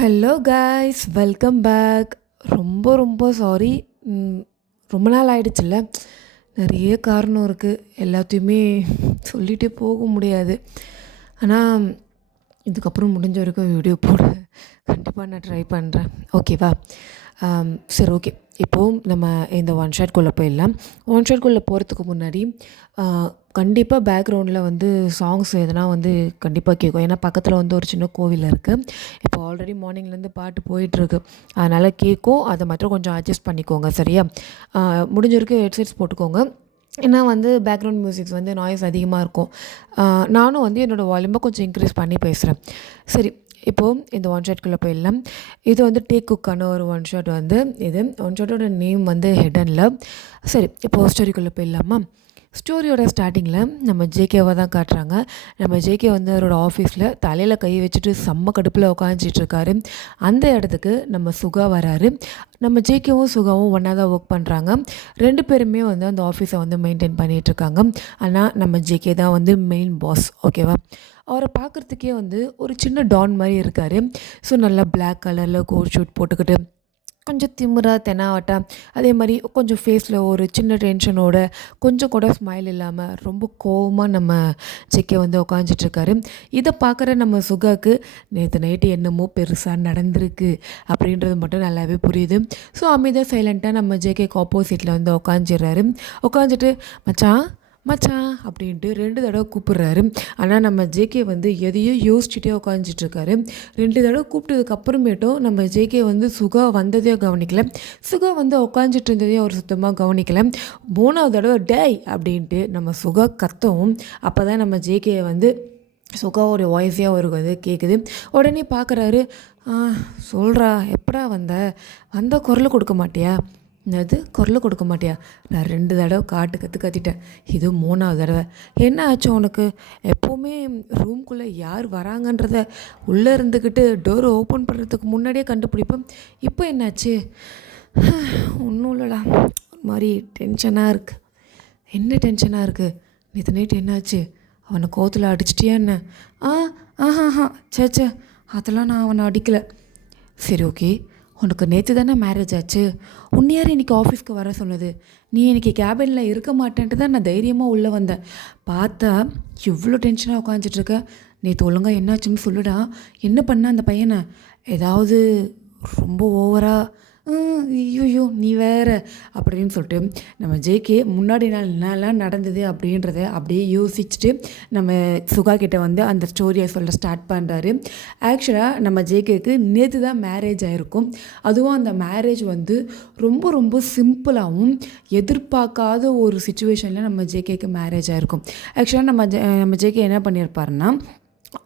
Hello guys, welcome back. ரொம்ப ரொம்ப sorry. ரொம்ப நாள் ஆயிடுச்சுல்ல. நிறைய காரணம் இருக்குது, எல்லாத்தையுமே சொல்லிகிட்டே போக முடியாது. ஆனால் இதுக்கப்புறம் முடிஞ்ச வரைக்கும் வீடியோ போட கண்டிப்பாக நான் ட்ரை பண்ணுறேன், ஓகேவா? சரி, ஓகே. இப்போது நம்ம இந்த ஒன் ஷாட்குள்ளே போயிடலாம். ஒன் ஷாட்குள்ளே போகிறதுக்கு முன்னாடி கண்டிப்பாக பேக்ரவுண்டில் வந்து சாங்ஸ் எதனா வந்து கண்டிப்பாக கேட்கும். ஏன்னா பக்கத்தில் வந்து ஒரு சின்ன கோவில் இருக்குது. இப்போ ஆல்ரெடி மார்னிங்லேருந்து பாட்டு போயிட்டுருக்கு, அதனால் கேட்கும். அதை மாத்திரம் கொஞ்சம் அட்ஜஸ்ட் பண்ணிக்கோங்க, சரியா? முடிஞ்ச வரைக்கும் ஹெட்செட்ஸ் போட்டுக்கோங்க. ஏன்னா வந்து பேக்ரவுண்ட் மியூசிக்ஸ் வந்து நாய்ஸ் அதிகமாக இருக்கும். நானும் வந்து என்னோடய வால்யூமை கொஞ்சம் இன்க்ரீஸ் பண்ணி பேசுகிறேன். சரி, இப்போது இந்த ஒன் ஷாட்குள்ளே போயிடலாம். இது வந்து டேக் குக்கான ஒரு ஒன் ஷாட். வந்து இது ஒன் ஷாட்டோட நேம் வந்து ஹெட் அண்ட் லவ். சரி, இப்போது ஸ்டோரிக்குள்ளே போயிடலாமா? ஸ்டோரியோட ஸ்டார்டிங்கில் நம்ம ஜேகேவை தான் காட்டுறாங்க. நம்ம ஜேகே வந்து அவரோட ஆஃபீஸில் தலையில் கை வச்சுட்டு செம்ம கடுப்பில் உட்காந்துட்ருக்காரு. அந்த இடத்துக்கு நம்ம சுகா வராரு. நம்ம ஜேகேவும் சுகாவும் ஒன்றா தான் ஒர்க் பண்ணுறாங்க. ரெண்டு பேருமே வந்து அந்த ஆஃபீஸை வந்து மெயின்டைன் பண்ணிகிட்ருக்காங்க. ஆனால் நம்ம ஜேகே தான் வந்து மெயின் பாஸ், ஓகேவா? அவரை பார்க்குறதுக்கே வந்து ஒரு சின்ன டான் மாதிரி இருக்கார். ஸோ நல்லா பிளாக் கலரில் கோட் ஷூட் போட்டுக்கிட்டு கொஞ்சம் திமிரா தெனாவட்டா, அதே மாதிரி கொஞ்சம் ஃபேஸில் ஒரு சின்ன டென்ஷனோட, கொஞ்சம் கூட ஸ்மைல் இல்லாமல் ரொம்ப கோவமாக நம்ம ஜேகே வந்து உட்காந்துட்ருக்காரு. இதை பார்க்குற நம்ம சுகாவுக்கு நேற்று நைட்டு என்னமோ பெருசாக நடந்திருக்கு அப்படின்றது மட்டும் நல்லாவே புரியுது. ஸோ அமைதியாக சைலண்ட்டாக நம்ம ஜேகேக்கு ஆப்போசிட்டில் வந்து உட்காந்துடுறாரு. உட்காந்துட்டு மச்சான் மச்சான் அப்படின்ட்டு 2 தடவை கூப்பிட்றாரு. ஆனால் நம்ம ஜேகே வந்து எதையோ யோசிச்சுட்டே உட்காந்துட்ருக்காரு. 2 தடவை கூப்பிட்டதுக்கு அப்புறமேட்டும் நம்ம ஜேகே வந்து சுகா வந்ததே கவனிக்கலை. சுகா வந்து உட்காந்துட்டு இருந்ததையும் அவர் சுத்தமாக கவனிக்கலை. 3வது தடவை டேய் அப்படின்ட்டு நம்ம சுகா கத்தவும், அப்போ தான் நம்ம ஜேகே வந்து சுகாவோட வாய்ஸே அவருக்கு வந்து கேட்குது. உடனே பார்க்குறாரு. சொல்கிறா, எப்படா வந்த குரல் கொடுக்க மாட்டியா? என்னது, குரல் கொடுக்க மாட்டியா? நான் 2 தடவை கத்திட்டேன், இது 3வது தடவை. என்ன ஆச்சு உனக்கு? எப்போவுமே ரூம்குள்ளே யார் வராங்கன்றத உள்ளே இருந்துக்கிட்டு டோரை ஓப்பன் பண்ணுறதுக்கு முன்னாடியே கண்டுபிடிப்பேன். இப்போ என்னாச்சு? ஒன்றும் இல்லைடா, ஒரு மாதிரி டென்ஷனாக இருக்குது. என்ன டென்ஷனாக இருக்குது? நேற்று நைட்டு என்னாச்சு? அவனை கோவத்தில் அடிச்சிட்டியா என்ன? ஆஹாஹா, சேச்சே, அதெல்லாம் நான் அவனை அடிக்கலை. சரி, ஓகே. உனக்கு நேற்று தானே மேரேஜ் ஆச்சு. உன்னை யார் இன்றைக்கி ஆஃபீஸ்க்கு வர சொன்னது? நீ இன்றைக்கி கேபினில் இருக்க மாட்டேன்ட்டு தான் நான் தைரியமாக உள்ளே வந்தேன். பார்த்தா இவ்வளோ டென்ஷனாக உட்காந்துட்ருக்க. நேற்று ஒழுங்காக என்னாச்சுன்னு சொல்லுடா. என்ன பண்ண அந்த பையனை? ஏதாவது ரொம்ப ஓவராக ஐயோ நீ வேறு அப்படின்னு சொல்லிட்டு நம்ம ஜேகே முன்னாடி நாள் என்னெல்லாம் நடந்தது அப்படின்றத அப்படியே யோசிச்சுட்டு நம்ம சுகா கிட்டே வந்து அந்த ஸ்டோரியை சொல்ல ஸ்டார்ட் பண்ணுறாரு. ஆக்சுவலாக நம்ம ஜேகேக்கு நேற்று தான் மேரேஜ் ஆகிருக்கும். அதுவும் அந்த மேரேஜ் வந்து ரொம்ப ரொம்ப சிம்பிளாகவும் எதிர்பார்க்காத ஒரு சுச்சுவேஷனில் நம்ம ஜேகேக்கு மேரேஜ் ஆகிருக்கும். ஆக்சுவலாக நம்ம ஜேகே என்ன பண்ணியிருப்பாருன்னா,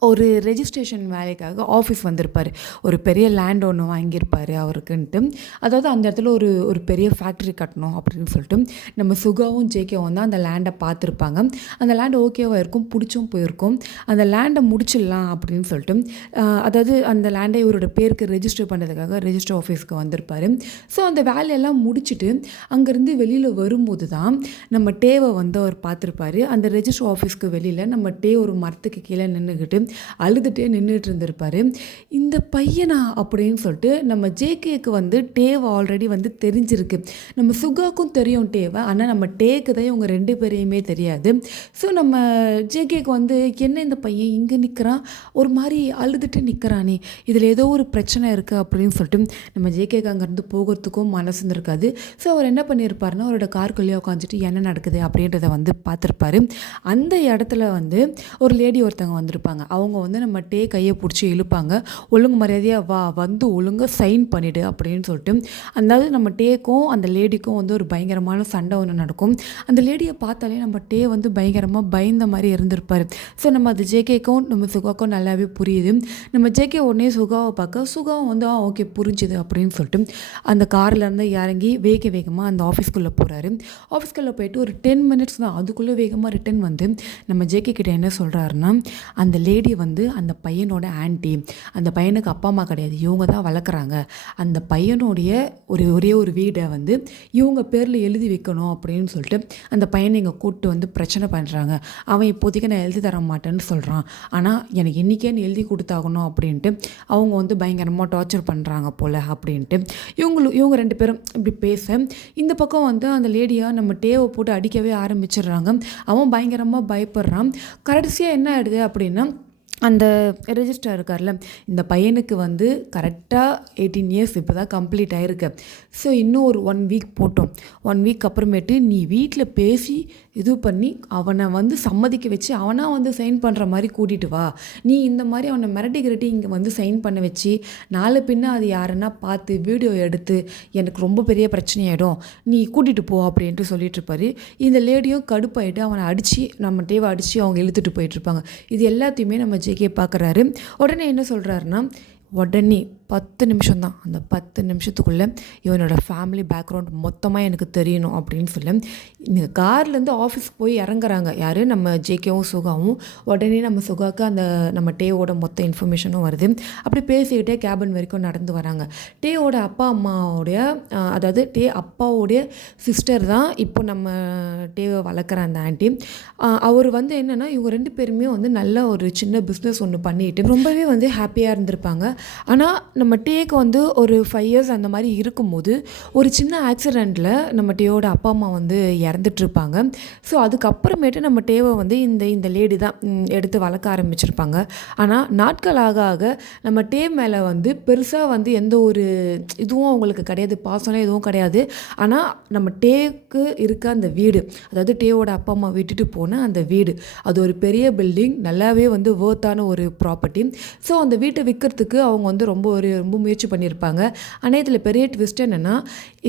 ஒரு ரெஜிஸ்ட்ரேஷன் வேலைக்காக ஆஃபீஸ் வந்திருப்பார். ஒரு பெரிய லேண்ட் ஒன்று வாங்கியிருப்பார் அவருக்குன்ட்டு. அதாவது அந்த இடத்துல ஒரு பெரிய ஃபேக்ட்ரி கட்டணும் அப்படின்னு சொல்லிட்டு நம்ம சுகாவும் ஜேகேவும் வந்து அந்த லேண்டை பார்த்துருப்பாங்க. அந்த லேண்ட் ஓகேவாக இருக்கும், பிடிச்சும் போயிருக்கும். அந்த லேண்டை முடிச்சிடலாம் அப்படின்னு சொல்லிட்டு, அதாவது அந்த லேண்டை இவரோட பேருக்கு ரெஜிஸ்டர் பண்ணுறதுக்காக ரெஜிஸ்டர் ஆஃபீஸ்க்கு வந்திருப்பார். ஸோ அந்த வேலையெல்லாம் முடிச்சுட்டு அங்கேருந்து வெளியில் வரும்போது தான் நம்ம டேவை வந்து அவர் பார்த்துருப்பாரு. அந்த ரெஜிஸ்டர் ஆஃபீஸ்க்கு வெளியில் நம்ம டே ஒரு மரத்துக்கு கீழே நின்றுக்கிட்டு அழுதுகிட்டே நின்றுட்டு இருந்திருப்பாரு. இந்த பையனா அப்படின்னு சொல்லிட்டு நம்ம ஜேகேக்கு வந்து டேவை ஆல்ரெடி வந்து தெரிஞ்சிருக்கு. நம்ம சுகாக்கும் தெரியும் டேவை, ஆனால் நம்ம டேக்கு தான் இவங்க 2 பேரையுமே தெரியாது. ஸோ நம்ம ஜேகேக்கு வந்து என்ன இந்த பையன் இங்கே நிற்கிறான், ஒரு மாதிரி அழுதுட்டு நிற்கிறானே, இதில் ஏதோ ஒரு பிரச்சனை இருக்குது அப்படின்னு சொல்லிட்டு நம்ம ஜேகேக்கு அங்கேருந்து போகிறதுக்கும் மனசு இருக்காது. ஸோ அவர் என்ன பண்ணியிருப்பாருன்னா, அவரோட காருக்குள்ளேயே உட்காந்துட்டு என்ன நடக்குது அப்படின்றத வந்து பார்த்துருப்பாரு. அந்த இடத்துல வந்து ஒரு லேடி ஒருத்தவங்க வந்திருப்பாங்க. அவங்க வந்து நம்ம டே கையை பிடிச்சி இழுப்பாங்க. ஒழுங்கு மரியாதையாக வந்து ஒழுங்காக சைன் பண்ணிவிடு அப்படின்னு சொல்லிட்டு. அதாவது நம்ம டேக்கும் அந்த லேடிக்கும் வந்து ஒரு பயங்கரமான சண்டை ஒன்று நடக்கும். அந்த லேடியை பார்த்தாலே நம்ம டே வந்து பயங்கரமாக பயந்த மாதிரி இருந்திருப்பார். ஸோ நம்ம அது ஜேகேக்கும் நம்ம சுகாக்கும் நல்லாவே புரியுது. நம்ம ஜேகே உடனே சுகாவை பார்க்க, சுகாவும் வந்து ஓகே புரிஞ்சுது அப்படின்னு சொல்லிட்டு அந்த கார்லேருந்து இறங்கி வேகமாக அந்த ஆஃபீஸ்க்குள்ளே போகிறாரு. ஆஃபீஸ்க்குள்ளே போயிட்டு ஒரு 10 மினிட்ஸ் தான், அதுக்குள்ளே வேகமாக ரிட்டன் வந்து நம்ம ஜேகே கிட்டே என்ன சொல்கிறாருன்னா, அந்த லேடி வந்து அந்த பையனோட ஆன்ட்டி, அந்த பையனுக்கு அப்பா அம்மா கிடையாது, இவங்க தான் வளர்க்குறாங்க. அந்த பையனுடைய ஒரே ஒரு வீடை வந்து இவங்க பேரில் எழுதி வைக்கணும் அப்படின்னு சொல்லிட்டு அந்த பையனை இங்கே கூப்பிட்டு வந்து பிரச்சனை பண்ணுறாங்க. அவன் இப்போதைக்கு நான் எழுதி தர மாட்டேன்னு சொல்கிறான். ஆனால் எனக்கு இன்றைக்கே எழுதி கொடுத்தாகணும் அப்படின்ட்டு அவங்க வந்து பயங்கரமாக டார்ச்சர் பண்ணுறாங்க போல் அப்படின்ட்டு இவங்க 2 பேரும் இப்படி பேச, இந்த பக்கம் வந்து அந்த லேடியாக நம்ம டேவை போட்டு அடிக்கவே ஆரம்பிச்சிடுறாங்க. அவன் பயங்கரமாக பயப்படுறான். கடைசியாக என்ன ஆகிடுது அப்படின்னா, அந்த ரெஜிஸ்டர் இருக்கார்ல, இந்த பையனுக்கு வந்து கரெக்டாக 18 இயர்ஸ் இப்போ தான் கம்ப்ளீட் ஆகிருக்கு. ஸோ இன்னும் ஒரு 1 வீக் போட்டோம். 1 வீக் அப்புறமேட்டு நீ வீட்டில் பேசி இது பண்ணி அவனை வந்து சம்மதிக்க வச்சு அவனாக வந்து சைன் பண்ணுற மாதிரி கூட்டிகிட்டு வா. நீ இந்த மாதிரி அவனை மிரட்டி இங்கே வந்து சைன் பண்ண வச்சு பின்ன அது யாருன்னா பார்த்து வீடியோ எடுத்து எனக்கு ரொம்ப பெரிய பிரச்சனையாயிடும், நீ கூட்டிகிட்டு போ அப்படின்ட்டு சொல்லிட்டு இருப்பாரு. இந்த லேடியும் கடுப்பாயிட்டு அவனை அடித்து நம்ம டேவை அடித்து அவங்க இழுத்துட்டு போயிட்டுருப்பாங்க. இது எல்லாத்தையுமே நம்ம ஜேகே பார்க்குறாரு. உடனே என்ன சொல்கிறாருன்னா, உடனே 10 நிமிஷம் தான், அந்த 10 நிமிஷத்துக்குள்ளே இவனோட ஃபேமிலி பேக்ரவுண்ட் மொத்தமாக எனக்கு தெரியணும் அப்படின்னு சொல்லி இந்த கார்லேருந்து ஆஃபீஸ்க்கு போய் இறங்குறாங்க. யார்? நம்ம ஜேகேவும் சுகாவும். உடனே நம்ம சுகாவுக்கு அந்த நம்ம டேவோட மொத்த இன்ஃபர்மேஷனும் வருது. அப்படி பேசிக்கிட்டே கேபின் வரைக்கும் நடந்து வராங்க. டேவோட அப்பா அம்மாவோடைய அதாவது டே அப்பாவோடைய சிஸ்டர் தான் இப்போ நம்ம டேவை வளர்க்குற அந்த ஆண்டி. அவர் வந்து என்னென்னா இவங்க 2 பேருமே வந்து நல்ல ஒரு சின்ன பிஸ்னஸ் ஒன்று பண்ணிட்டு ரொம்பவே வந்து ஹாப்பியாக இருந்திருப்பாங்க. ஆனால் நம்ம டேக்கு வந்து ஒரு 5 இயர்ஸ் அந்த மாதிரி இருக்கும்போது ஒரு சின்ன ஆக்சிடெண்ட்டில் நம்ம டேவோட அப்பா அம்மா வந்து இறந்துட்டுருப்பாங்க. ஸோ அதுக்கப்புறமேட்டு நம்ம டேவை வந்து இந்த லேடி தான் எடுத்து வளர்க்க ஆரம்பிச்சிருப்பாங்க. ஆனால் நாட்கள் ஆக ஆக நம்ம டே மேலே வந்து பெருசாக வந்து எந்த ஒரு இதுவும் அவங்களுக்கு கிடையாது, பாசம்லாம் எதுவும் கிடையாது. ஆனால் நம்ம டேக்கு இருக்க அந்த வீடு, அதாவது டேவோட அப்பா அம்மா விட்டுட்டு போன அந்த வீடு, அது ஒரு பெரிய பில்டிங், நல்லாவே வந்து வர்த்தான ஒரு ப்ராப்பர்ட்டி. ஸோ அந்த வீட்டை விற்கிறதுக்கு அவங்க வந்து ரொம்ப முயற்சி பண்ணியிருப்பாங்க. ஆனால் இதில் பெரிய ட்விஸ்ட் என்னென்னா,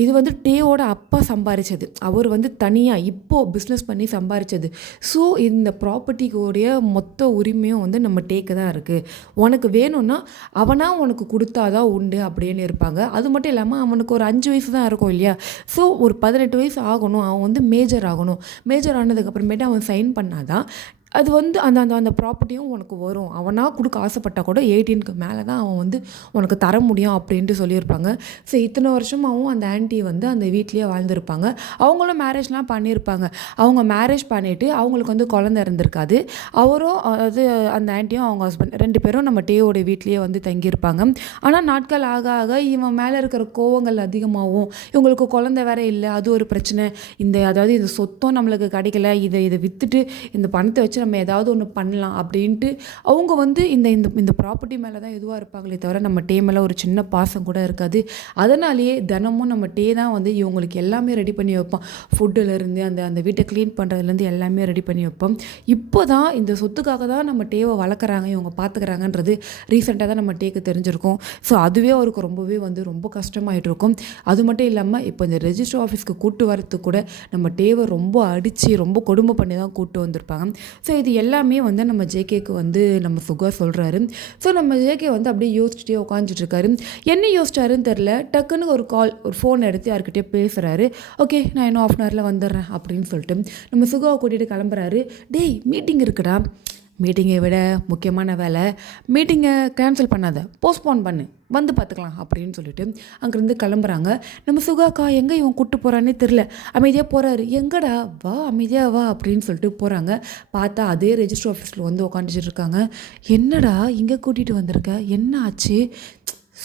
இது வந்து டேவோட அப்பா சம்பாதிச்சது, அவர் வந்து தனியாக இப்போது பிஸ்னஸ் பண்ணி சம்பாதிச்சது. ஸோ இந்த ப்ராப்பர்ட்டிக்குடைய மொத்த உரிமையும் வந்து நம்ம டேக்கு தான் இருக்குது. உனக்கு வேணும்னா அவனாக உனக்கு கொடுத்தாதான் உண்டு அப்படின்னு இருப்பாங்க. அது மட்டும் இல்லாமல் அவனுக்கு ஒரு 5 வயசு தான் இருக்கும் இல்லையா? ஸோ ஒரு 18 வயசு ஆகணும், அவன் வந்து மேஜர் ஆகணும். மேஜர் ஆனதுக்கப்புறமேட்டு அவன் சைன் பண்ணாதான் அது வந்து அந்த அந்த அந்த ப்ராப்பர்ட்டியும் உனக்கு வரும். அவனாக கொடுக்க ஆசைப்பட்டால் கூட 18க்கு மேலே தான் அவன் வந்து உனக்கு தர முடியும் அப்படின்ட்டு சொல்லியிருப்பாங்க. ஸோ இத்தனை வருஷமாகவும் அந்த ஆன்ட்டி வந்து அந்த வீட்லேயே வாழ்ந்துருப்பாங்க. அவங்களும் மேரேஜ்லாம் பண்ணியிருப்பாங்க. அவங்க மேரேஜ் பண்ணிவிட்டு அவங்களுக்கு வந்து குழந்தை இருந்திருக்காது. அவரும் அதாவது அந்த ஆன்ட்டியும் அவங்க ஹஸ்பண்ட் 2 பேரும் நம்ம டேவோட வீட்லேயே வந்து தங்கியிருப்பாங்க. ஆனால் நாட்கள் ஆக ஆக இவன் மேலே இருக்கிற கோவங்கள் அதிகமாகவும், இவங்களுக்கு குழந்தை வேற இல்லை, அது ஒரு பிரச்சனை. அதாவது இந்த சொத்தம் நம்மளுக்கு கிடைக்கல, இதை விற்றுட்டு இந்த பணத்தை வச்சு நம்ம ஏதாவது ஒன்று பண்ணலாம் அப்படின்ட்டு அவங்க வந்து இந்த ப்ராப்பர்ட்டி மேலே தான் எதுவாக இருப்பாங்களே தவிர நம்ம டே மேலே ஒரு சின்ன பாசம் கூட இருக்காது. அதனாலேயே தினமும் நம்ம டே தான் வந்து இவங்களுக்கு எல்லாமே ரெடி பண்ணி வைப்போம். ஃபுட்டுலேருந்து அந்த வீட்டை க்ளீன் பண்ணுறதுலேருந்து எல்லாமே ரெடி பண்ணி வைப்போம். இப்போ தான் இந்த சொத்துக்காக தான் நம்ம டேவை வளர்க்குறாங்க, இவங்க பார்த்துக்கிறாங்கன்றது ரீசெண்டாக தான் நம்ம டேக்கு தெரிஞ்சிருக்கும். ஸோ அதுவே அவருக்கு ரொம்பவே வந்து ரொம்ப கஷ்டமாயிட்டு இருக்கும். அது மட்டும் இல்லாமல் இப்போ இந்த ரெஜிஸ்டர் ஆஃபீஸ்க்கு கூட்டு வரத்துக்கு கூட நம்ம டேவை ரொம்ப அடித்து ரொம்ப கொடுமை பண்ணி தான் கூப்பிட்டு வந்திருப்பாங்க. ஸோ இது எல்லாமே வந்து நம்ம ஜேகேக்கு வந்து நம்ம சுகா சொல்கிறாரு. ஸோ நம்ம ஜேகே வந்து அப்படியே யோசிச்சுட்டே உட்காந்துட்ருக்காரு. என்ன யோசிச்சாருன்னு தெரில, டக்குன்னு ஒரு ஃபோன் எடுத்து யார்கிட்டயே பேசுகிறாரு. ஓகே, நான் இன்னும் 1/2 hourல வந்துடுறேன் அப்படின்னு சொல்லிட்டு நம்ம சுகாவை கூட்டிகிட்டு கிளம்புறாரு. டேய், மீட்டிங் இருக்குடா, மீட்டிங்கை விட முக்கியமான வேலை, மீட்டிங்கை கேன்சல் பண்ணாத, போஸ்ட்போன் பண்ணு, வந்து பார்த்துக்கலாம் அப்படின்னு சொல்லிட்டு அங்கேருந்து கிளம்புறாங்க. நம்ம சுகாக்கா எங்கே இவன் கூப்பிட்டு போகிறான்னே தெரில, அமைதியாக போகிறாரு. எங்கடா வா, அமைதியாக வா அப்படின்னு சொல்லிட்டு போகிறாங்க. பார்த்தா அதே ரெஜிஸ்டர் ஆஃபீஸில் வந்து உட்காந்துட்டு இருக்காங்க. என்னடா இங்கே கூட்டிகிட்டு வந்திருக்க, என்ன ஆச்சு,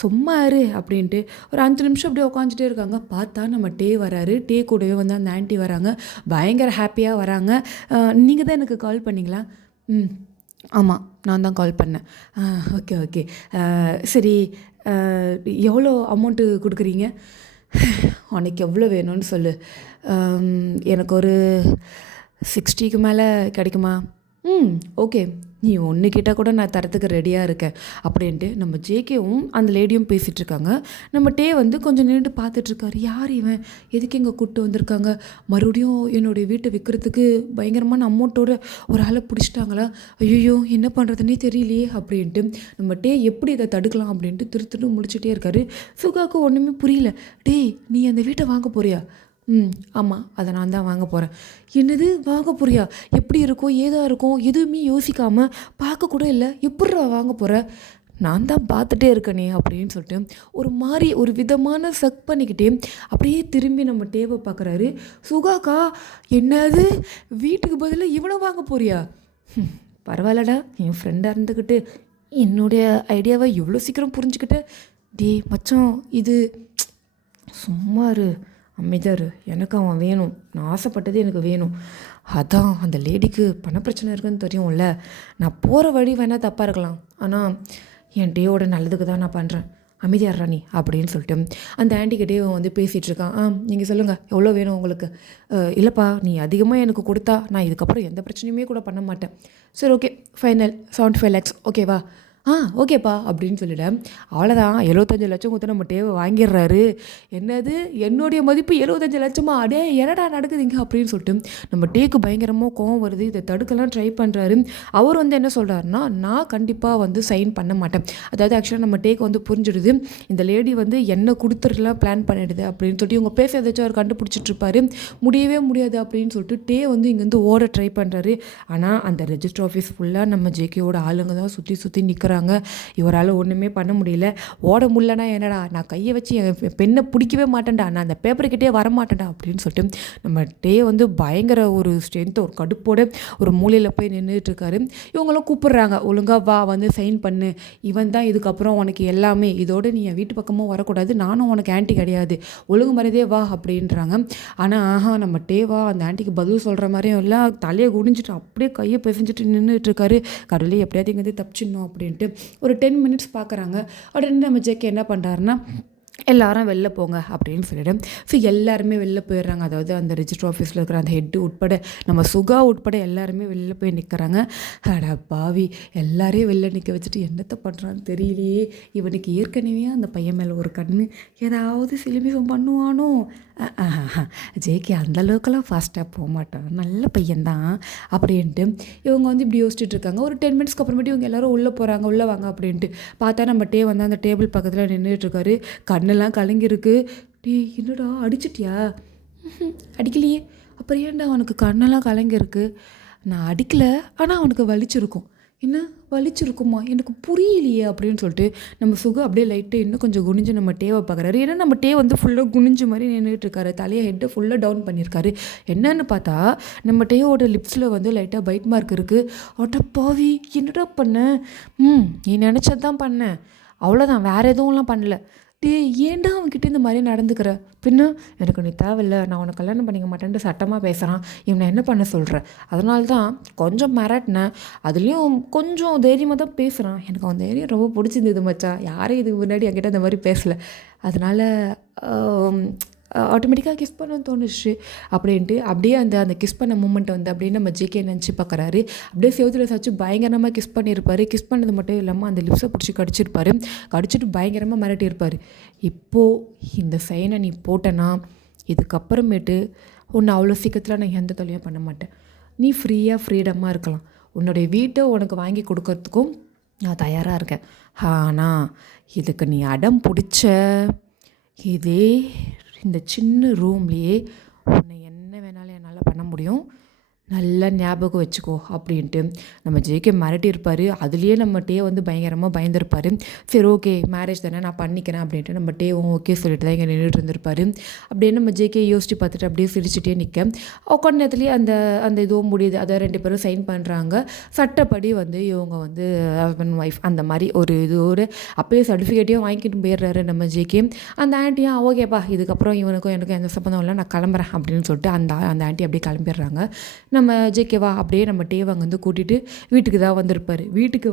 சும்மா இரு அப்படின்ட்டு ஒரு 5 நிமிஷம் அப்படியே உட்காந்துட்டே இருக்காங்க. பார்த்தா நம்ம டே வராரு. டே கூடவே வந்து அந்த ஆன்ட்டி வராங்க. பயங்கர ஹாப்பியாக வராங்க. நீங்கள் தான் எனக்கு கால் பண்ணிங்களா? ஆமாம், நான் தான் கால் பண்ணேன். ஓகே ஓகே, சரி, எவ்வளோ அமௌண்ட்டு கொடுக்குறீங்க? உனக்கு எவ்வளோ வேணும்னு சொல்லு. எனக்கு ஒரு 60க்கு மேலே கிடைக்குமா? ஓகே, நீ ஒன்று கேட்டால் கூட நான் தரத்துக்கு ரெடியாக இருக்கேன் அப்படின்ட்டு நம்ம ஜேகேவும் அந்த லேடியும் பேசிகிட்டு இருக்காங்க. நம்ம டே வந்து கொஞ்சம் நின்று பார்த்துட்ருக்காரு. யார் இவன், எதுக்கு இங்கே கூப்பிட்டு வந்திருக்காங்க, மறுபடியும் என்னுடைய வீட்டை விற்கிறதுக்கு பயங்கரமான அமௌண்ட்டோட ஒரு ஆளை பிடிச்சிட்டாங்களா, ஐயோ என்ன பண்ணுறதுனே தெரியலையே அப்படின்ட்டு நம்ம டே எப்படி இதை தடுக்கலாம் அப்படின்ட்டு திருத்துட்டு முடிச்சுட்டே இருக்காரு. சுகாவுக்கு ஒன்றுமே புரியல. டேய், நீ அந்த வீட்டை வாங்க போறியா? ம். ஆமாம், அதை நான் தான் வாங்க போகிறேன். என்னது வாங்க போறியா? எப்படி இருக்கும் ஏதா இருக்கும் எதுவுமே யோசிக்காம பார்க்க கூட இல்லை, எப்புட்றா வாங்க போகிற? நான் தான் பார்த்துட்டே இருக்கனே அப்படின்னு சொல்லிட்டு ஒரு மாதிரி ஒரு விதமான சக் பண்ணிக்கிட்டே அப்படியே திரும்பி நம்ம டேவை பார்க்குறாரு. சுகாக்கா, என்னது வீட்டுக்கு பதிலாக இவனை வாங்க போறியா? பரவாயில்லடா, என் ஃப்ரெண்டாக இருந்துக்கிட்டு என்னுடைய ஐடியாவை எவ்வளோ சீக்கிரம் புரிஞ்சுக்கிட்டு. டேய் மச்சான், இது சும்மா இரு, அமைதியா இரு. எனக்கு அவன் வேணும், நான் ஆசைப்பட்டது எனக்கு வேணும். அதான் அந்த லேடிக்கு பண பிரச்சனை இருக்குன்னு தெரியும்ல. நான் போகிற வழி வேணால் தப்பாக இருக்கலாம், ஆனால் என் டேவோட நல்லதுக்கு தான் நான் பண்ணுறேன். அமைதியாடுறா நீ அப்படின்னு சொல்லிட்டு அந்த ஆண்டிக்கிட்டே வந்து பேசிகிட்டு இருக்கான். நீங்கள் சொல்லுங்கள், எவ்வளோ வேணும் உங்களுக்கு? இல்லைப்பா, நீ அதிகமாக எனக்கு கொடுத்தா நான் இதுக்கப்புறம் எந்த பிரச்சனையுமே கூட பண்ண மாட்டேன். சரி, ஓகே, ஃபைனல் 75 lakhs ஓகேவா? ஓகேப்பா அப்படின்னு சொல்லிவிட்டேன். அவ்வளோதான், 75 லட்சம் கொடுத்து நம்ம டேவை வாங்கிடுறாரு. என்னது, என்னுடைய மதிப்பு 75 லட்சமா? அடே என்னடா நடக்குதுங்க அப்படின்னு சொல்லிட்டு நம்ம டேக்கு பயங்கரமாக கோவம் வருது. இதை தடுக்கலாம் ட்ரை பண்ணுறாரு. அவர் வந்து என்ன சொல்கிறாருன்னா, நான் கண்டிப்பாக வந்து சைன் பண்ண மாட்டேன். அதாவது ஆக்சுவலாக நம்ம டேக்கு வந்து புரிஞ்சிடுது, இந்த லேடி வந்து என்ன கொடுத்துருலாம் பிளான் பண்ணிடுது அப்படின்னு சொல்லிட்டு இவங்க பேச ஏதாச்சும் அவர் கண்டுபிடிச்சிட்டு இருப்பாரு. முடியவே முடியாது அப்படின்னு சொல்லிட்டு டே வந்து இங்கேருந்து ஓட ட்ரை பண்ணுறாரு. ஆனால் அந்த ரெஜிஸ்டர் ஆஃபீஸ் ஃபுல்லாக நம்ம ஜேகேவோட ஆளுங்க தான் சுற்றி நிற்கிறாங்க. இவரால் ஒன்றுமே பண்ண முடியல. ஓட முடியலனா என்னடா, நான் கையை வச்சு என் பெண்ணை பிடிக்கவே மாட்டேன்டா, நான் அந்த பேப்பர்கிட்டே வரமாட்டேன்டா அப்படின்னு சொல்லிட்டு நம்ம டே வந்து பயங்கர ஒரு ஸ்ட்ரென்த்து ஒரு கடுப்போட ஒரு மூலையில் போய் நின்றுட்டு இருக்காரு. இவங்களும் கூப்பிடுறாங்க, ஒழுங்காக வா, வந்து சைன் பண்ணு, இவன் தான் இதுக்கப்புறம் உனக்கு எல்லாமே, இதோடு நீ என் வீட்டு பக்கமும் வரக்கூடாது, நானும் உனக்கு ஆன்ட்டி கிடையாது, ஒழுங்கு மரியாதையே வா அப்படின்றாங்க. ஆனால் நம்ம டேவா அந்த ஆன்ட்டிக்கு பதில் சொல்கிற மாதிரியும் எல்லாம் தலையை குடிஞ்சிட்டு அப்படியே கையை பிசைஞ்சிட்டு நின்றுட்டு இருக்காரு. கடவுளே எப்படியாவது இங்கேருந்து தப்பிச்சிடணும் அப்படின்ட்டு ஒரு 10 மினிட்ஸ் பார்க்குறாங்க. உடனே நம்ம ஜேகே என்ன பண்ணுறாருன்னா, எல்லாரும் வெளில போங்க அப்படின்னு சொல்லிவிடும். ஸோ எல்லாருமே வெளில போயிடுறாங்க. அதாவது அந்த ரெஜிஸ்டர் ஆஃபீஸில் இருக்கிற அந்த ஹெட்டு உட்பட நம்ம சுகா உட்பட எல்லாருமே வெளில போய் நிற்கிறாங்க. அடா பாவி, எல்லாரையும் வெளில நிற்க வச்சுட்டு என்னத்தை பண்ணுறான்னு தெரியலையே. இவனுக்கு ஏற்கனவே அந்த பையன் மேலே ஒரு கண்ணு, ஏதாவது சிலிமிசம் பண்ணுவானோ? ஜேகே அந்தளவுக்கெல்லாம் ஃபாஸ்ட்டாக போக மாட்டான், நல்ல பையன்தான் அப்படின்ட்டு இவங்க வந்து இப்படி யோசிச்சுட்டு இருக்காங்க. ஒரு 10 மினிட்ஸ்க்கு அப்புறமேட்டு இவங்க எல்லோரும் உள்ளே போகிறாங்க. உள்ளே வாங்க அப்படின்ட்டு பார்த்தா நம்ம டே வந்து அந்த டேபிள் பக்கத்தில் நின்றுட்டுருக்காரு. கண்ணெல்லாம் கலங்கிருக்கு. டே என்னடா அடிச்சிட்டியா? அடிக்கலையே. அப்புறம் ஏன்டா அவனுக்கு கண்ணெல்லாம் கலங்கிருக்கு? நான் அடிக்கலை, ஆனால் அவனுக்கு வலிச்சிருக்கும். என்ன வலிச்சிருக்குமா? எனக்கு புரியலையே அப்படின்னு சொல்லிட்டு நம்ம சுகம் அப்படியே லைட்டாக இன்னும் கொஞ்சம் குனிஞ்சு நம்ம டேவை பார்க்குறாரு. ஏன்னா நம்ம டே வந்து ஃபுல்லாக குனிஞ்சு மாதிரி நின்றுட்டு இருக்காரு, தலையை ஹெட்டை ஃபுல்லாக டவுன் பண்ணியிருக்காரு. என்னன்னு பார்த்தா நம்ம டேவோட லிப்ஸில் வந்து லைட்டாக பைட் மார்க் இருக்குது. அடப்பாவி, என்னடா பண்ண? நீ நினச்சது தான் பண்ணேன், அவ்வளோதான், வேறு எதுவும்லாம் பண்ணல. டே ஏன்டா அவன்கிட்ட இந்த மாதிரி நடந்துக்கிற? பின்ன எனக்கு நீ தேவையில்லை, நான் உனக்கு கல்யாணம் பண்ணிக்க மாட்டேன்ட்டு சட்டமாக பேசுகிறான். இவனை என்ன பண்ண சொல்கிறேன்? அதனால தான் கொஞ்சம் மிரட்டினேன். அதுலேயும் கொஞ்சம் தைரியமாக தான் பேசுகிறான். எனக்கு அவன் தைரியம் ரொம்ப பிடிச்சிருந்தது மச்சான். யாரும் இதுக்கு முன்னாடி என்கிட்ட அந்த மாதிரி பேசலை. அதனால் ஆட்டோமேட்டிக்காக கிஸ் பண்ண தோணுச்சு அப்படின்ட்டு அப்படியே அந்த கிஸ் பண்ண மூமெண்ட்டை வந்து அப்படியே நம்ம ஜேகே நினச்சி பார்க்குறாரு. அப்படியே செவத்தில் சாச்சு பயங்கரமாக கிஸ் பண்ணியிருப்பார். கிஸ் பண்ணது மட்டும் இல்லாமல் அந்த லிப்ஸை பிடிச்சி கடிச்சிருப்பார். கடிச்சிட்டு பயங்கரமாக மிரட்டியிருப்பார். இப்போது இந்த சைனை நீ போட்டேன்னா இதுக்கப்புறமேட்டு உன்னை அவ்வளோ சீக்கிரத்தில் நான் எந்த தொல்லையும் பண்ண மாட்டேன். நீ ஃப்ரீடமாக இருக்கலாம். உன்னுடைய வீட்டை உனக்கு வாங்கி கொடுக்கறதுக்கும் நான் தயாராக இருக்கேன். ஆனால் இதுக்கு நீ அடம் பிடிச்ச இதே இந்த சின்ன ரூம்லேயே உன்னை என்ன வேணாலும் என்னால் பண்ண முடியும், நல்லா ஞாபகம் வச்சுக்கோ அப்படின்ட்டு நம்ம ஜேகே மிரட்டியிருப்பார். அதுலேயே நம்ம டே வந்து பயங்கரமாக பயந்துருப்பார். சரி ஓகே, மேரேஜ் தானே, நான் பண்ணிக்கிறேன் அப்படின்ட்டு நம்ம டேவும் ஓகே சொல்லிட்டு தான் இங்கே நின்றுட்டு இருந்திருப்பார். அப்படியே நம்ம ஜேகே யோசிச்சு பார்த்துட்டு அப்படியே சிரிச்சுட்டே நிற்க உட்காந்த நேரத்துலேயே அந்த இதுவும் முடியுது. அதை 2 பேரும் சைன் பண்ணுறாங்க. சட்டப்படி வந்து இவங்க வந்து ஹஸ்பண்ட் ஒய்ஃப் அந்த மாதிரி ஒரு இதோடு அப்போயே சர்டிஃபிகேட்டையும் வாங்கிட்டு போயிடுறாரு நம்ம ஜேகே. அந்த ஆண்டியும் ஓகேப்பா, இதுக்கப்புறம் இவனுக்கும் எனக்கும் எந்த சம்மந்தம் இல்லை, நான் கிளம்புறேன் அப்படின்னு சொல்லிட்டு அந்த ஆண்டி அப்படியே கிளம்பிடுறாங்க. நம்ம ஜேகேவா அப்படியே நம்ம டேவை வந்து கூட்டிகிட்டு வீட்டுக்கு தான் வந்திருப்பார். வீட்டுக்கு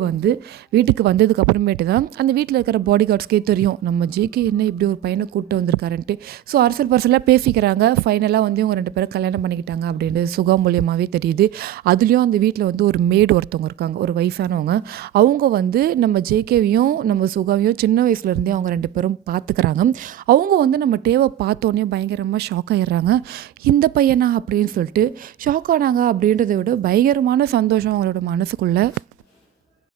வந்ததுக்கு அப்புறமேட்டு தான் அந்த வீட்டில் இருக்கிற பாடி கார்ட்ஸ்க்கே தெரியும் நம்ம ஜேகே என்ன இப்படி ஒரு பையனை கூப்பிட்டு வந்திருக்காருன்ட்டு. ஸோ அரசல் பரசலாக பேசிக்கிறாங்க. ஃபைனலாக வந்து இவங்க 2 பேரும் கல்யாணம் பண்ணிக்கிட்டாங்க அப்படின்னு சுகா மூலியமாகவே தெரியுது. அதுலேயும் அந்த வீட்டில் வந்து ஒரு மேடு ஒருத்தவங்க இருக்காங்க, ஒரு வயசானவங்க. அவங்க வந்து நம்ம ஜேகேவையும் நம்ம சுகாவையும் சின்ன வயசுலேருந்தே அவங்க 2 பேரும் பார்த்துக்கிறாங்க. அவங்க வந்து நம்ம டேவை பார்த்தோன்னே பயங்கரமாக ஷாக் ஆகிடுறாங்க. இந்த பையனா அப்படின்னு சொல்லிட்டு ஷாக் ஆனாங்க. அப்படின்றத விட பயங்கரமான சந்தோஷம் அவங்களோட மனசுக்குள்ளே.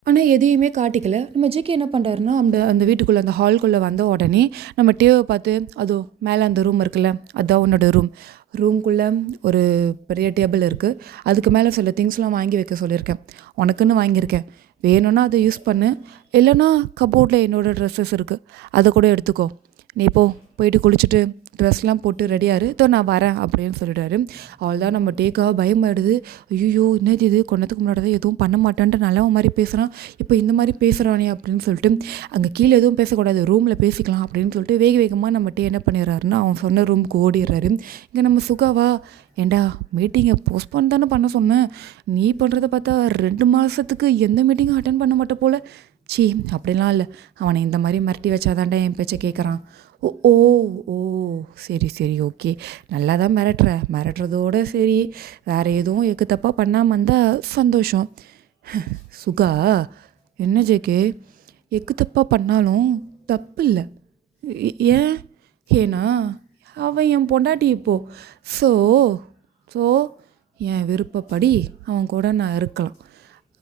ஆனா எதையுமே காட்டிக்கல. நம்ம ஜிகே என்ன பண்றாருன்னா, அந்த அந்த வீட்டுக்குள்ள அந்த ஹால்குள்ள வந்த உடனே நம்ம டேவ பார்த்து, "அதோ மேல அந்த ரூம் இருக்குல்ல, அதான் உன்னோட ரூம். ரூம்குள்ள ஒரு பெரிய டேபிள் இருக்கு. அதுக்கு மேல சில திங்ஸ்லாம் வாங்கி வைக்க சொல்லியிருக்கேன். உனக்குன்னு வாங்கியிருக்கேன். வேணும்னா அத யூஸ் பண்ணு. இல்லன்னா கப்போர்ட்ல என்னோட ட்ரெஸ்ஸஸ் இருக்கு. அத கூட எடுத்துக்கோ. நீ போயிட்டு குளிச்சுட்டு ட்ரெஸ்லாம் போட்டு ரெடியா இரு. இதோ நான் வரேன்" அப்படின்னு சொல்லிட்டாரு. அவ்வளோதான் நம்ம டேக்கா பயமாயிடுது. ஐய்யய்யோ! என்னது இது? கொஞ்ச நேரத்துக்கு முன்னாடி தான் எதுவும் பண்ண மாட்டேன்ட்டு நல்லவன் மாரி பேசுறான். இப்போ இந்த மாரி பேசுறானே அப்படின்னு சொல்லிட்டு, அங்கே கீழ எதுவும் பேசக்கூடாது. ரூம்ல பேசிக்கலாம் அப்படின்னு சொல்லிட்டு வேக வேகமா நம்ம டே என்ன பண்ணிடுறாருன்னா, அவன் சொன்ன ரூமுக்கு ஓடிடுறாரு. இங்க நம்ம சுகாவா, "ஏன்டா மீட்டிங்கை போஸ்ட்போன் தானே பண்ண சொன்னேன். நீ பண்ணுறத பார்த்தா 2 மாசத்துக்கு எந்த மீட்டிங்கும் அட்டெண்ட் பண்ண மாட்ட போல. ச்சீ! அப்படிலாம் இல்ல. அவனை இந்த மாரி மிரட்டி வச்சா தான்டா என் பேச்சை கேட்குறான்." "ஓ ஓ ஓ! சரி சரி ஓகே. நல்லா தான் மிரட்டுற. மிரட்டுறதோட சரி, வேற எதுவும் எக்கு தப்பா பண்ணாம இருந்தா சந்தோஷம்." சுகா, என்ன ஜேகே? எக்கு தப்பா பண்ணாலும் தப்பில்ல. ஏன்? ஏன்னா, அவன் என் பொண்டாட்டி இப்போ. ஸோ ஸோ என் விருப்பப்படி அவன் கூட நான் இருக்கலாம்.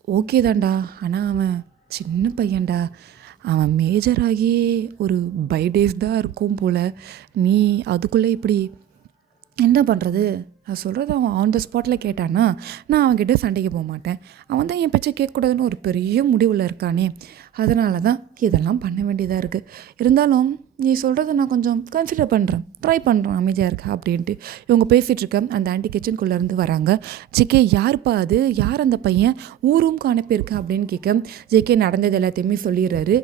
ஓகே தான்டா. ஆனா அவன் சின்ன பையன்டா. அவன் மேஜர் ஆகி ஒரு 5 டேஸ் தான் இருக்கும் போல. நீ அதுக்குள்ளே இப்படி என்ன பண்ணுறது? நான் சொல்கிறத அவன் ஆன் த ஸ்பாட்டில் கேட்டான்னா, நான் அவன்கிட்ட சண்டைக்கு போமாட்டேன். அவன் தான் என் பேச்சை கேட்கக்கூடாதுன்னு ஒரு பெரிய முடிவில் இருக்கானே. அதனால தான் இதெல்லாம் பண்ண வேண்டியதா இருக்குது. இருந்தாலும் நீ சொல்கிறத நான் கொஞ்சம் கன்சிடர் பண்ணுறேன். ட்ரை பண்ணுறேன் அமைதியாக இருக்க அப்படின்ட்டு. இவங்க பேசிகிட்ருக்க அந்த ஆன்ட்டி கிச்சனுக்குள்ளேருந்து வராங்க. "ஜேகே யாருப்பா அது? யார் அந்த பையன்? உன் ரூம்க்கு அனுப்பியிருக்க?" அப்படின்னு கேட்க, ஜேகே நடந்தது எல்லாத்தையுமே சொல்லிடுறாரு.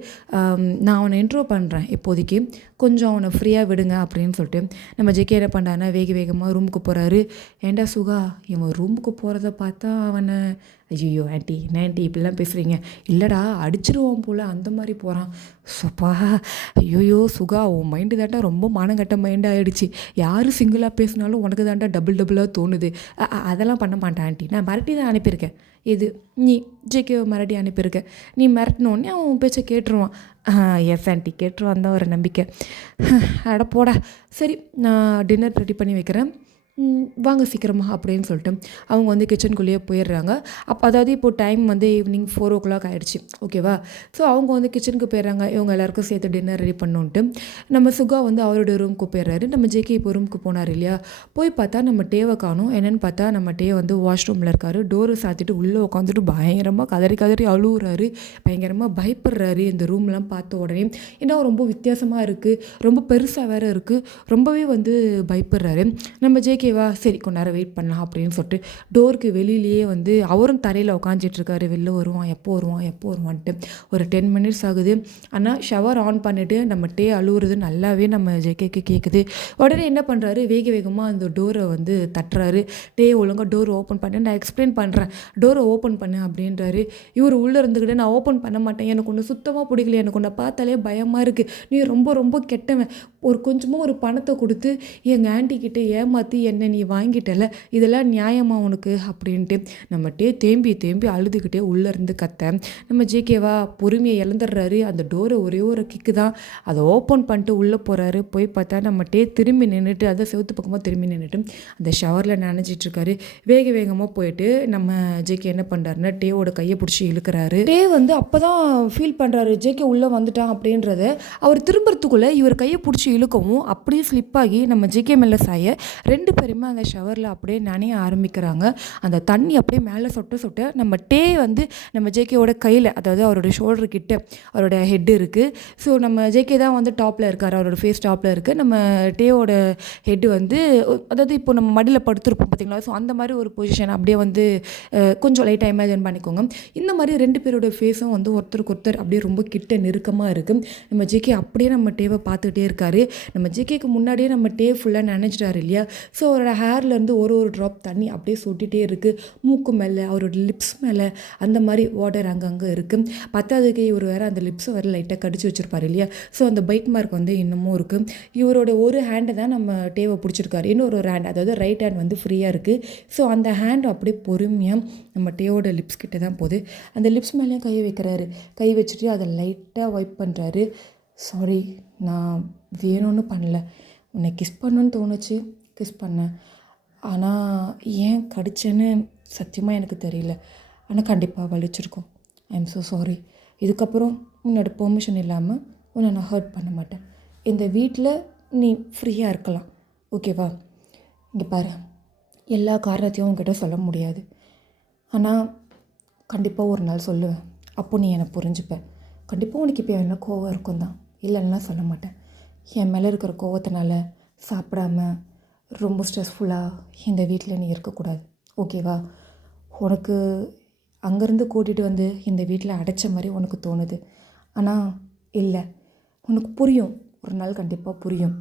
"நான் அவனை இன்ட்ரோ பண்ணுறேன் இப்போதைக்கு. கொஞ்சம் அவனை ஃப்ரீயாக விடுங்க" அப்படின்னு சொல்லிட்டு நம்ம ஜேகே என்ன பண்ணுறாருன்னா வேக வேகமாக ரூமுக்கு போகிறாரு. "ஏன்டா சுகா, இவன் ரூமுக்கு போகிறத பார்த்தா அவனை..." "ஐயோ ஆன்ட்டி, என்ன ஆன்ட்டி இப்படிலாம் பேசுகிறீங்க?" "இல்லைடா, அடிச்சிருவான் போல் அந்த மாதிரி போகிறான்." "சப்பா, ஐயோயோ சுகா, உன் மைண்டு தாண்டா ரொம்ப மானங்கட்ட மைண்ட் ஆகிடுச்சு. யார் சிங்கிளாக பேசினாலும் உனக்கு தாண்டா டபுள் டபுளாக தோணுது." அதெல்லாம் பண்ண மாட்டேன் ஆன்ட்டி. நான் மிரட்டி தான் அனுப்பியிருக்கேன்." "இது நீ ஜேகேவை மிரட்டி அனுப்பியிருக்க. நீ மிரட்டினோடனே அவன் உன் பேச்சை கேட்டுருவான்." எஸ் ஆன்ட்டி, கேட்டுருவான் தான் ஒரு நம்பிக்கை." "அட போடா. சரி, நான் டின்னர் ரெடி பண்ணி வைக்கிறேன். வாங்க சீக்கிரமா" அப்படின்னு சொல்லிட்டு அவங்க வந்து கிச்சனுக்குள்ளேயே போயிடுறாங்க. அதாவது இப்போது டைம் வந்து ஈவினிங் 4:00 ஆகிடுச்சு. ஓகேவா? ஸோ அவங்க வந்து கிச்சனுக்கு போயிடுறாங்க. இவங்க எல்லாருக்கும் சேர்த்து டின்னர் ரெடி பண்ணோன்ட்டு நம்ம சுகா வந்து அவரோட ரூமுக்கு போயிடுறாரு. நம்ம ஜேகே இப்போ ரூமுக்கு போனார் இல்லையா? போய் பார்த்தா நம்ம டேவை காணோம். என்னென்னு பார்த்தா நம்ம டே வந்து வாஷ்ரூமில் இருக்கார். டோரை சாத்திட்டு உள்ளே உட்காந்துட்டு பயங்கரமாக கதறி கதறி அழுகுறாரு. பயங்கரமாக பயப்படுறாரு இந்த ரூம்லாம் பார்த்த உடனே. ஏன்னா ரொம்ப வித்தியாசமாக இருக்குது, ரொம்ப பெருசாக வேறு இருக்குது. ரொம்பவே வந்து பயப்படுறாரு. நம்ம ஜேகேவா, "சரி கொஞ்ச நேரம் வெயிட் பண்ணலாம்" அப்படின்னு சொல்லிட்டு டோருக்கு வெளியிலேயே வந்து அவரும் தரையில் உட்காந்துட்ருக்காரு. வெளில வருவான், எப்போ வருவான் எப்போ வருவான்ட்டு. ஒரு 10 மினிட்ஸ் ஆகுது. ஆனால் ஷவர் ஆன் பண்ணிவிட்டு நம்ம டே அழுவுறது நல்லாவே நம்ம ஜேகேக்கு கேட்குது. உடனே என்ன பண்ணுறாரு, வேக வேகமாக அந்த டோரை வந்து தட்டுறாரு. "டே ஒழுங்காக டோர் ஓப்பன் பண்ணு, நான் எக்ஸ்பிளைன் பண்ணுறேன், டோரை ஓப்பன் பண்ணு" அப்படின்றாரு. இவர் உள்ளே இருந்துக்கிட்டு, "நான் ஓப்பன் பண்ண மாட்டேன், எனக்கு ஒன்று சுத்தமாக பிடிக்கல, எனக்கு உன்னை பார்த்தாலே பயமாக இருக்குது, நீ ரொம்ப ரொம்ப கெட்டவன், கொஞ்சமாக ஒரு பணத்தை கொடுத்து எங்கள் ஆன்ட்டிக்கிட்ட ஏமாற்றி என்னை நீ வாங்கிட்டல, இதெல்லாம் நியாயமா உனக்கு?" அப்படின்ட்டு நம்ம டே தேம்பி தேம்பி அழுதுகிட்டே உள்ளேருந்து கத்த, நம்ம ஜேகேவா பொறுமையை இழந்துடுறாரு. அந்த டோரை ஒரே ஒரு கிக்கு தான், அதை ஓப்பன் பண்ணிட்டு உள்ளே போகிறாரு. போய் பார்த்தா நம்ம டே திரும்பி நின்றுட்டு, அதை செவுத்து பக்கமாக திரும்பி நின்றுட்டு அந்த ஷவரில் நனைஞ்சிட்ருக்காரு. வேக வேகமாக போயிட்டு நம்ம ஜேகே என்ன பண்ணுறாருன்னா டேவோட கையை பிடிச்சி இழுக்கிறாரு. டே வந்து அப்போ தான் ஃபீல் பண்ணுறாரு ஜேகே உள்ளே வந்துட்டான் அப்படின்றத. அவர் திரும்புறதுக்குள்ளே இவர் கையை பிடிச்சி இழுக்கவும் அப்படியே ஸ்லிப் ஆகி நம்ம ஜேகே மேலே சாய 2 பேருமே அந்த ஷவரில் அப்படியே நனைய ஆரம்பிக்கிறாங்க. அந்த தண்ணி அப்படியே மேலே சொட்ட சொட்ட நம்ம டே வந்து நம்ம ஜேகேவோட கையில், அதாவது அவரோட ஷோல்டர் கிட்ட அவரோட ஹெட் இருக்குது. ஸோ நம்ம ஜேகே தான் வந்து டாப்பில் இருக்கார், அவரோட ஃபேஸ் டாப்பில் இருக்குது. நம்ம டேவோட ஹெட்டு வந்து அதாவது இப்போ நம்ம மடியில் படுத்துருப்போம் பார்த்தீங்களா, ஸோ அந்த மாதிரி ஒரு பொசிஷன் அப்படியே வந்து கொஞ்சம் லைட்டாக இமேஜின் பண்ணிக்கோங்க. இந்த மாதிரி 2 பேரோட ஃபேஸும் வந்து ஒருத்தருக்கு ஒருத்தர் அப்படியே ரொம்ப கிட்ட நெருக்கமாக இருக்குது. நம்ம ஜேகே அப்படியே நம்ம டேவை பார்த்துக்கிட்டே இருக்காரு. நம்ம ஜேகேக்கு முன்னாடியே நம்ம டே ஃபுல்லாக நினைச்சிட்டாரு இல்லையா? ஸோ அவரோட ஹேர்லேருந்து ஒரு ஒரு ட்ராப் தண்ணி அப்படியே சொட்டிகிட்டே இருக்குது. மூக்கு மேலே, அவரோட லிப்ஸ் மேலே அந்த மாதிரி வாட்டர் அங்கங்கே இருக்குது. பத்தாவதுக்கு இவர் வேறு அந்த லிப்ஸை வேறு லைட்டாக கடிச்சு வச்சுருப்பார் இல்லையா? ஸோ அந்த பைட் மார்க் வந்து இன்னமும் இருக்குது. இவரோட ஒரு ஹேண்டை தான் நம்ம டேவை பிடிச்சிருக்காரு, இன்னொரு ஹேண்ட், அதாவது ரைட் ஹேண்ட் வந்து ஃப்ரீயாக இருக்குது. ஸோ அந்த ஹேண்ட் அப்படியே பொறுமையாக நம்ம டேவோட லிப்ஸ் கிட்ட தான் போகுது. அந்த லிப்ஸ் மேலேயும் கை வைக்கிறாரு. கை வச்சுட்டு அதை லைட்டாக வைப் பண்ணுறாரு. "சாரி, நான் வேணும்னு பண்ணல, உன்னை கிஸ் பண்ணணுன்னு தோணுச்சு, கிஸ் பண்ணேன். ஆனால் ஏன் கடிச்சேன்னு சத்தியமாக எனக்கு தெரியல. ஆனால் கண்டிப்பாக வலிச்சிருக்கும். I am so sorry. இதுக்கப்புறம் உன்னோட பெர்மிஷன் இல்லாமல் உன்னை நான் ஹர்ட் பண்ண மாட்டேன். இந்த வீட்டில் நீ ஃப்ரீயாக இருக்கலாம், ஓகேவா? இங்கே பாரு, எல்லா காரணத்தையும் உன்கிட்ட சொல்ல முடியாது. ஆனால் கண்டிப்பாக ஒரு நாள் சொல்லுவேன். அப்போ நீ என்னை புரிஞ்சுப்ப. கண்டிப்பாக உனக்கு இப்போ என்ன கோவம் இருக்கும் தான், இல்லைன்னா சொல்ல மாட்டேன். என் மேலே இருக்கிற கோவத்தினால சாப்பிடாம ரொம்ப ஸ்ட்ரெஸ்ஃபுல்லாக இந்த வீட்டில் நீ இருக்கக்கூடாது, ஓகேவா? உனக்கு அங்கேருந்து கூட்டிகிட்டு வந்து இந்த வீட்டில் அடைச்ச மாதிரி உனக்கு தோணுது. ஆனால் இல்லை, உனக்கு புரியும், ஒரு நாள் கண்டிப்பாக புரியும்.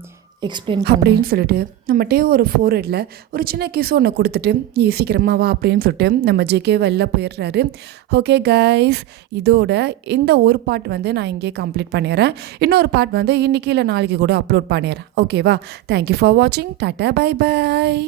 எக்ஸ்பிளைன் அப்படின்னு சொல்லிட்டு நம்மகிட்டே ஒரு ஃபோர்ஹெட்டில் ஒரு சின்ன கிஸ் ஒன்று கொடுத்துட்டு நீ சீக்கிரமாக வா அப்படின்னு சொல்லிட்டு நம்ம ஜேகே வெளில போயிடுறாரு. ஓகே கைஸ், இதோட இந்த ஒரு பார்ட் வந்து நான் இங்கே கம்ப்ளீட் பண்ணிடுறேன். இன்னொரு பார்ட் வந்து இன்றைக்கி இல்லை நாளைக்கு கூட அப்லோட் பண்ணிடுறேன், ஓகேவா? தேங்க்யூ ஃபார் வாட்சிங். Tata, bye bye.